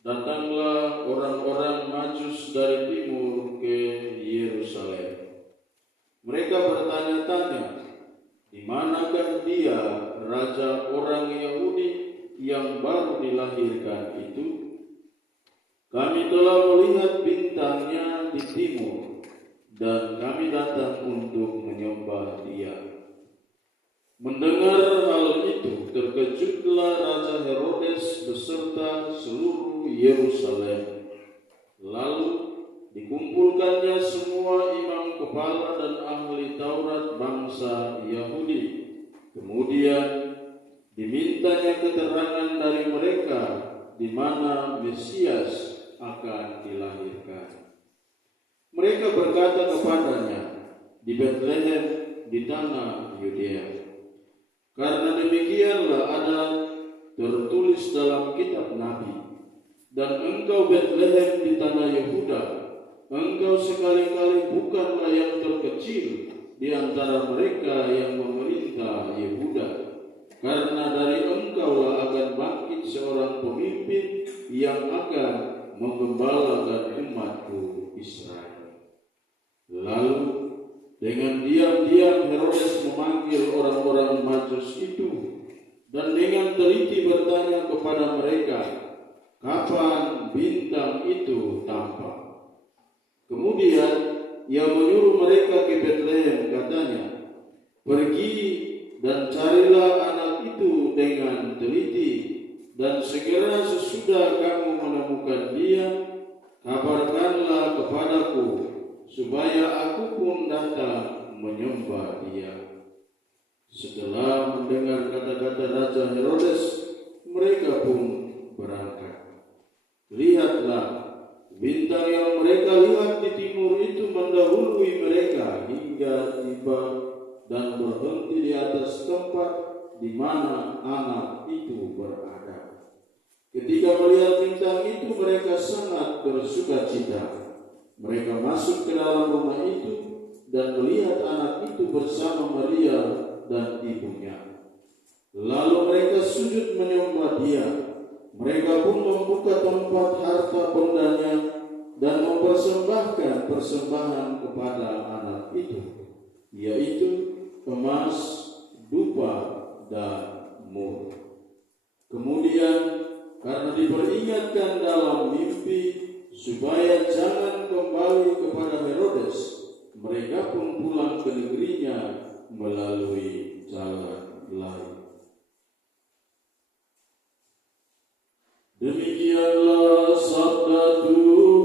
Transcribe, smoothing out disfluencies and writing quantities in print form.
datanglah orang-orang Majus dari timur ke Yerusalem. Mereka bertanya-tanya, di manakah dia, raja orang Yahudi yang baru dilahirkan itu? Kami telah melihat bintangnya di timur, dan kami datang untuk menyembah dia. Mendengar hal itu, terkejutlah Raja Herodes beserta seluruh Yerusalem. Lalu dikumpulkannya semua imam kepala dan ahli Taurat bangsa Yahudi. Kemudian dimintanya keterangan dari mereka di mana Mesias akan dilahirkan. Mereka berkata kepadanya, di Betlehem di tanah Yudea. Karena demikianlah ada tertulis dalam kitab Nabi, dan engkau Betlehem di tanah Yehuda, engkau sekali-kali bukanlah yang terkecil di antara mereka yang memerintah Yehuda, karena dari engkaulah akan bangkit seorang pemimpin yang akan menggembalakan umatku Israel. Lalu dengan diam-diam Herodes memanggil orang-orang Majus itu dan dengan teliti bertanya kepada mereka, kapan bintang itu tampak. Kemudian ia menyuruh mereka ke Betlehem, katanya, pergi dan carilah anak itu dengan teliti, dan segera sesudah kamu menemukan dia, kabarkanlah kepadaku, supaya aku pun datang menyembah dia. Setelah mendengar kata-kata Raja Herodes, mereka pun berangkat. Lihatlah, bintang yang mereka lihat di timur itu mendahului mereka hingga tiba dan berhenti di atas tempat di mana anak itu berada. Ketika melihat bintang itu, mereka sangat bersukacita. Mereka masuk ke dalam rumah itu dan melihat anak itu bersama Maria dan ibunya. Lalu mereka sujud menyembah dia. Mereka pun membuka tempat harta bendanya dan mempersembahkan persembahan kepada anak itu, yaitu emas, dupa, dan mur. Kemudian karena diperingatkan dalam mimpi supaya jangan kembali kepada Herodes, mereka pun pulang ke negerinya melalui jalan lain. Demikianlah sabda Tuhan.